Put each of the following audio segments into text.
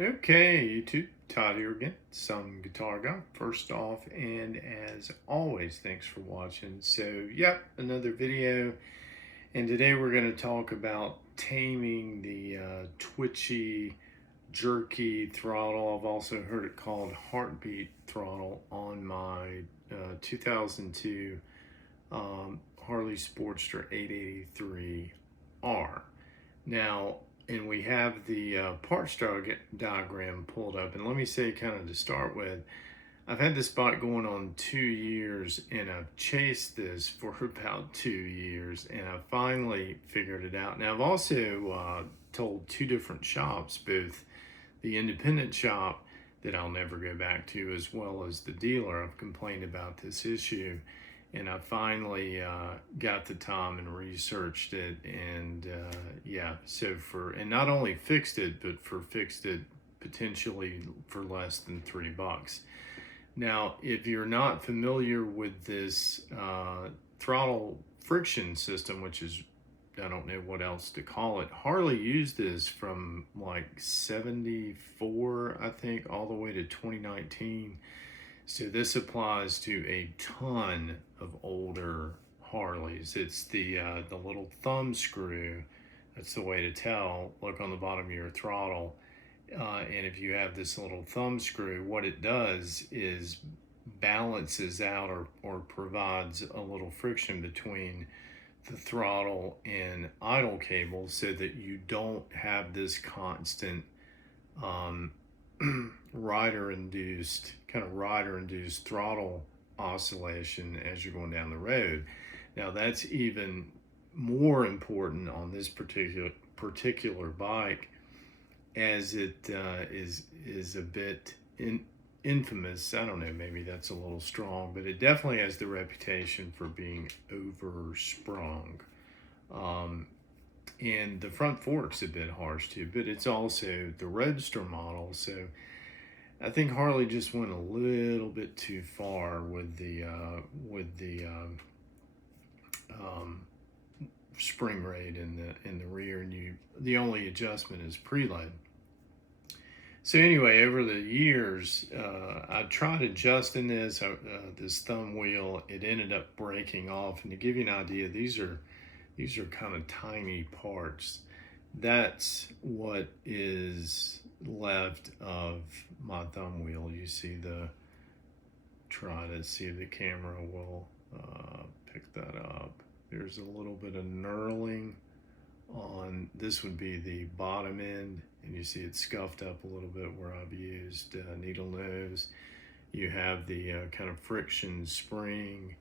Okay, YouTube, Todd here again, some guitar guy. First off, and as always, thanks for watching. So, yep, another video, and today we're going to talk about taming the Twitchy, Jerky throttle. I've also heard it called heartbeat throttle on my 2002 Harley Sportster 883R. Now, and we have the parts diagram pulled up, and let me say kind of to start with, I've had this bike going on 2 years, and I've chased this for about 2 years, and I finally figured it out. Now, I've also told two different shops, both the independent shop that I'll never go back to, as well as the dealer. I've complained about this issue, and I finally got the time and researched it, and yeah, so and not only fixed it, but fixed it potentially for less than $3. Now, if you're not familiar with this throttle friction system, which is, I don't know what else to call it, Harley used this from like 74, I think, all the way to 2019. So this applies to a ton of older Harleys. It's the little thumb screw. That's the way to tell. Look on the bottom of your throttle. And if you have this little thumb screw, what it does is balances out or provides a little friction between the throttle and idle cables so that you don't have this constant rider-induced throttle oscillation as you're going down the road. Now that's even more important on this particular bike, as it is a bit infamous. I don't know, maybe that's a little strong, but it definitely has the reputation for being oversprung. And the front fork's a bit harsh too, but it's also the Roadster model, so I think Harley just went a little bit too far with the spring rate in the rear, and the only adjustment is preload. So anyway, over the years, I tried adjusting this thumb wheel. It ended up breaking off, and to give you an idea, these are kind of tiny parts. That's what is left of my thumb wheel. You see try to see if the camera will pick that up. There's a little bit of knurling on, this would be the bottom end, and you see it scuffed up a little bit where I've used needle nose. You have the kind of friction spring,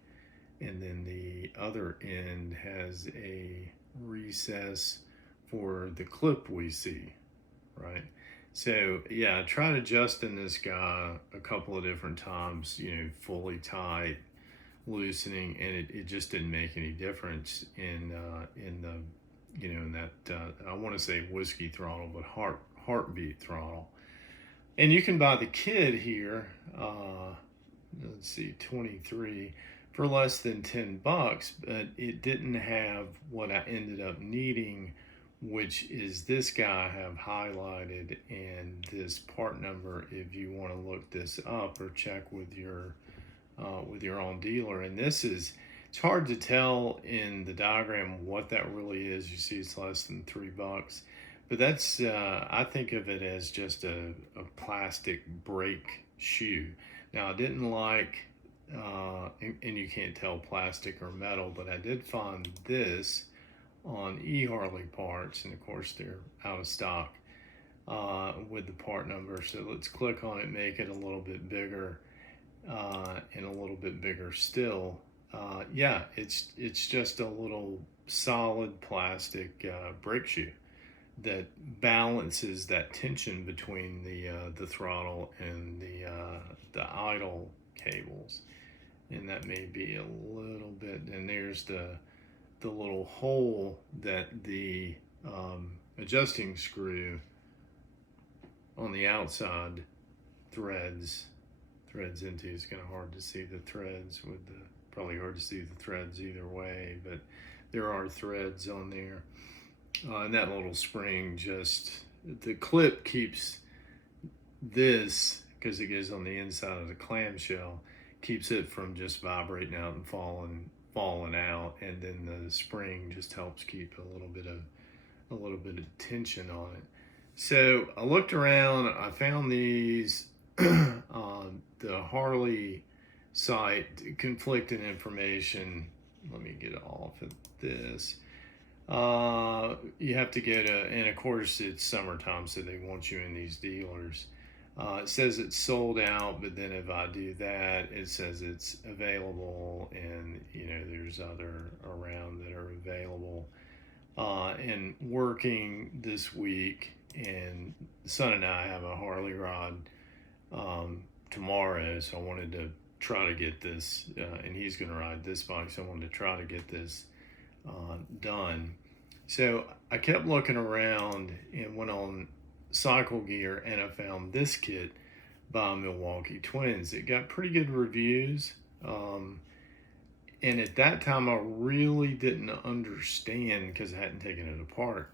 and then the other end has a recess for the clip we see, right? So yeah, I tried adjusting this guy a couple of different times, fully tight, loosening, and it just didn't make any difference in that I want to say whiskey throttle, but heartbeat throttle. And you can buy the kit here, let's see, 23 for less than $10, but it didn't have what I ended up needing, which is this guy I have highlighted, and this part number if you want to look this up or check with your own dealer. And it's hard to tell in the diagram what that really is. You see it's less than $3, but that's I think of it as just a plastic brake shoe. Now I didn't like and you can't tell plastic or metal, but I did find this on Harley parts, and of course they're out of stock with the part number. So let's click on it, make it a little bit bigger, and a little bit bigger still. Yeah, it's just a little solid plastic brake shoe that balances that tension between the throttle and the idle cables, and that may be a little bit. And there's the little hole that the adjusting screw on the outside threads into. It's kind of hard to see the threads probably hard to see the threads either way, but there are threads on there. And that little spring the clip keeps this, because it goes on the inside of the clamshell, keeps it from just vibrating out and falling out, and then the spring just helps keep a little bit of tension on it. So I looked around, I found these on the Harley site, conflicting information. Let me get off of this. You have to get and of course it's summertime, so they want you in these dealers. It says it's sold out, but then if I do that, it says it's available, and there's other around that are available. And working this week, and the son and I have a Harley ride tomorrow, so I wanted to try to get this, and he's going to ride this bike, so I wanted to try to get this done. So I kept looking around and went on Cycle Gear, and I found this kit by Milwaukee Twins. It got pretty good reviews, and at that time I really didn't understand because I hadn't taken it apart.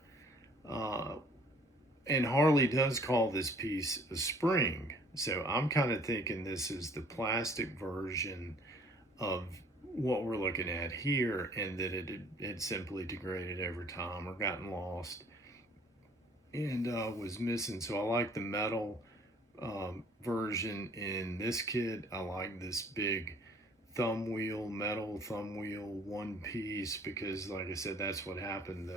And Harley does call this piece a spring, so I'm kind of thinking this is the plastic version of what we're looking at here, and that it had simply degraded over time or gotten lost and was missing. So I like the metal version in this kit. I like this big metal thumb wheel one piece, because like I said, that's what happened.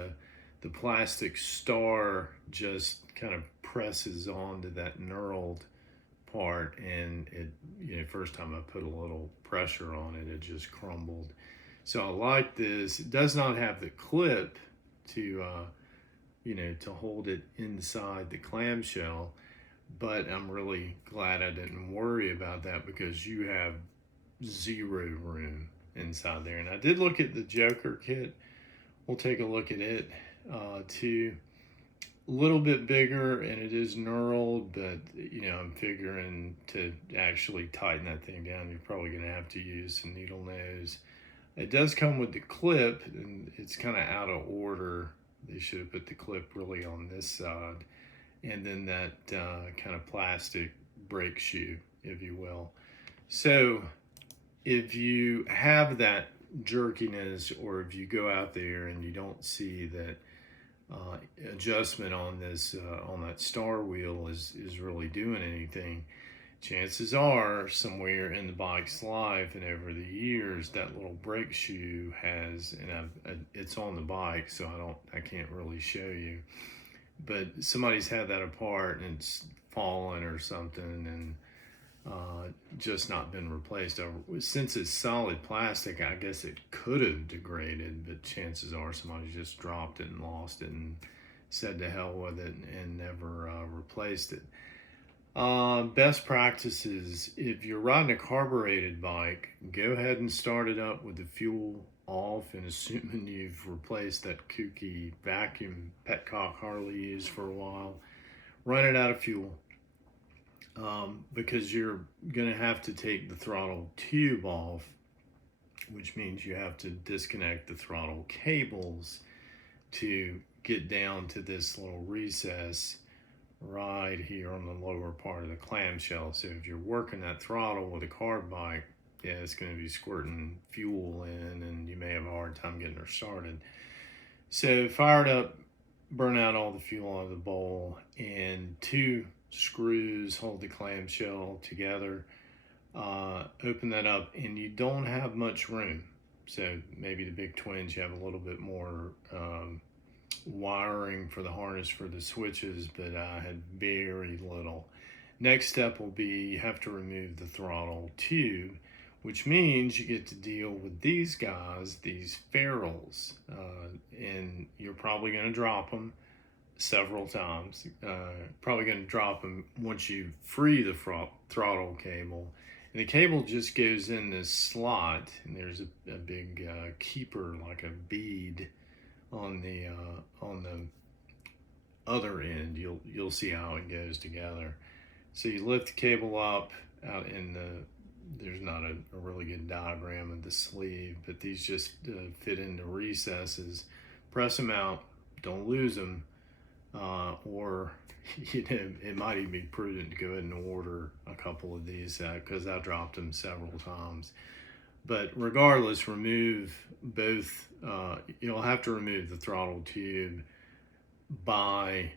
The plastic star just kind of presses onto that knurled part, and it, first time I put a little pressure on it, it just crumbled. So I like this. It does not have the clip to to hold it inside the clamshell, but I'm really glad I didn't worry about that, because you have zero room inside there. And I did look at the Joker kit. We'll take a look at it too. A little bit bigger, and it is knurled, but I'm figuring to actually tighten that thing down, you're probably going to have to use some needle nose. It does come with the clip, and it's kind of out of order. They should have put the clip really on this side, and then that kind of plastic brake shoe, if you will. So if you have that jerkiness, or if you go out there and you don't see that adjustment on this on that star wheel is really doing anything, chances are somewhere in the bike's life and over the years, that little brake shoe has, and it's on the bike, so I can't really show you, but somebody's had that apart and it's fallen or something, and just not been replaced. Since it's solid plastic, I guess it could have degraded, but chances are somebody just dropped it and lost it and said to hell with it and never replaced it. Best practices: if you're riding a carbureted bike, go ahead and start it up with the fuel off, and assuming you've replaced that kooky vacuum petcock Harley used for a while, run it out of fuel. Because you're going to have to take the throttle tube off, which means you have to disconnect the throttle cables to get down to this little recess right here on the lower part of the clamshell. So if you're working that throttle with a carb bike, yeah, it's going to be squirting fuel in, and you may have a hard time getting her started. So fire it up, burn out all the fuel out of the bowl, and 2 screws hold the clamshell together. Open that up, and you don't have much room. So maybe the big twins, you have a little bit more wiring for the harness for the switches, but I had very little. Next step will be you have to remove the throttle tube, which means you get to deal with these guys, these ferrules, and you're probably going to drop them several times. Probably going to drop them once you free the throttle cable. And the cable just goes in this slot, and there's a big keeper, like a bead, on the other end. You'll see how it goes together. So you lift the cable up out in there's not a really good diagram of the sleeve, but these just fit into recesses. Press them out, don't lose them. or you know, it might even be prudent to go ahead and order a couple of these because I dropped them several times. But regardless, remove both. You'll have to remove the throttle tube by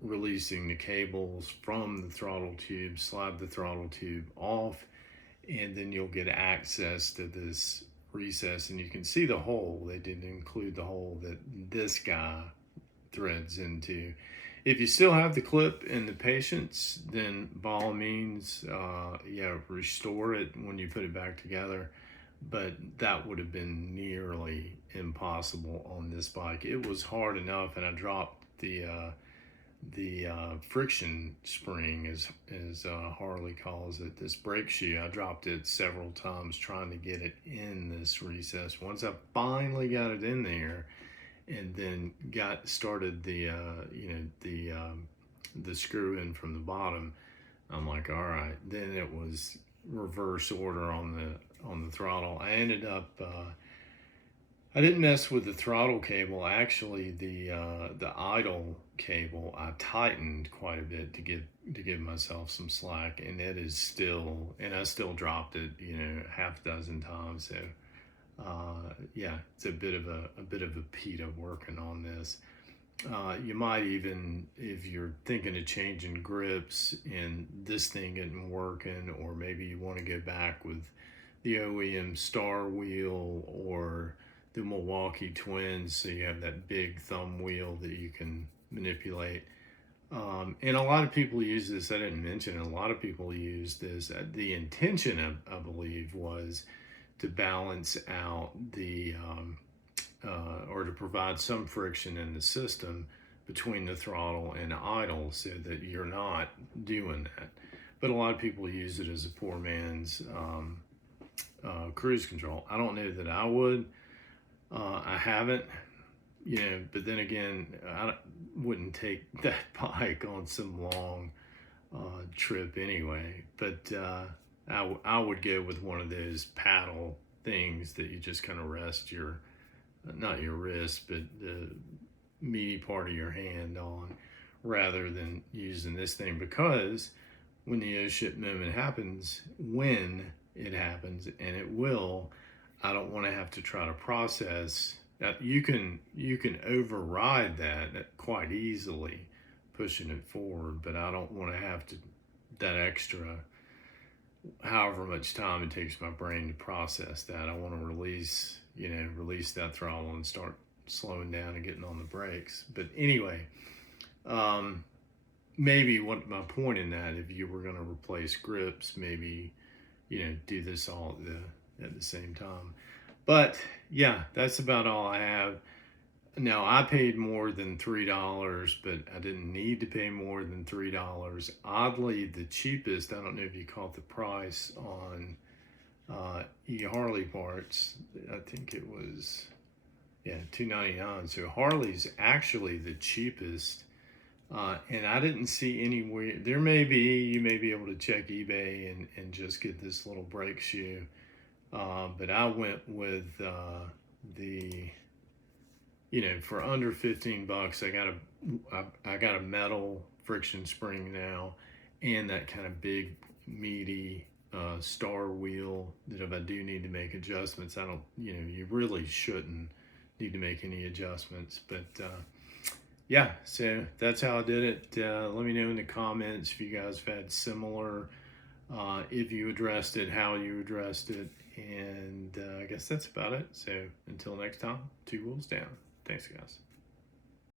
releasing the cables from the throttle tube, slide the throttle tube off, and then you'll get access to this recess. And you can see the hole. They didn't include the hole that this guy threads into. If you still have the clip and the patience, then by all means, yeah, restore it when you put it back together. But that would have been nearly impossible on this bike. It was hard enough, and I dropped the friction spring, as Harley calls it, this brake shoe. I dropped it several times trying to get it in this recess. Once I finally got it in there, and then got started the the screw in from the bottom, I'm like, all right. Then it was reverse order on the throttle. I ended up I didn't mess with the throttle cable. Actually, the idle cable I tightened quite a bit to give myself some slack, and it is still, and I still dropped it, you know, half a dozen times. So yeah, it's a bit of a PETA working on this. You might even, if you're thinking of changing grips and this thing isn't working, or maybe you want to go back with the OEM Star Wheel or the Milwaukee Twins, so you have that big thumb wheel that you can manipulate. And a lot of people use this. I didn't mention it. A lot of people use this. The intention, I believe, was to balance out the or to provide some friction in the system between the throttle and idle, so that you're not doing that. But a lot of people use it as a poor man's cruise control. I don't know that I would. I haven't, you know, but then again, I wouldn't take that bike on some long trip anyway. But I would go with one of those paddle things that you just kind of rest your, not your wrist, but the meaty part of your hand on, rather than using this thing. Because when the oh shit moment happens, when it happens, and it will, I don't want to have to try to process that. You can override that quite easily, pushing it forward, but I don't want to have to, that extra, however much time it takes my brain to process that. I want to release that throttle and start slowing down and getting on the brakes. But anyway, maybe what my point in that, if you were going to replace grips, maybe, you know, do this all at the same time. But yeah, that's about all I have. Now, I paid more than $3, but I didn't need to pay more than $3. Oddly, the cheapest, I don't know if you caught the price on Harley parts. I think it was, yeah, $2.99. So Harley's actually the cheapest. And I didn't see anywhere. You may be able to check eBay and just get this little brake shoe. But I went with the, you know, for under 15 bucks, I got a metal friction spring now, and that kind of big meaty star wheel that if I do need to make adjustments, I don't, you know, you really shouldn't need to make any adjustments. But yeah, so that's how I did it. Let me know in the comments if you guys have had similar, if you addressed it, how you addressed it. And I guess that's about it. So until next time, 2 wheels down. Thanks, guys.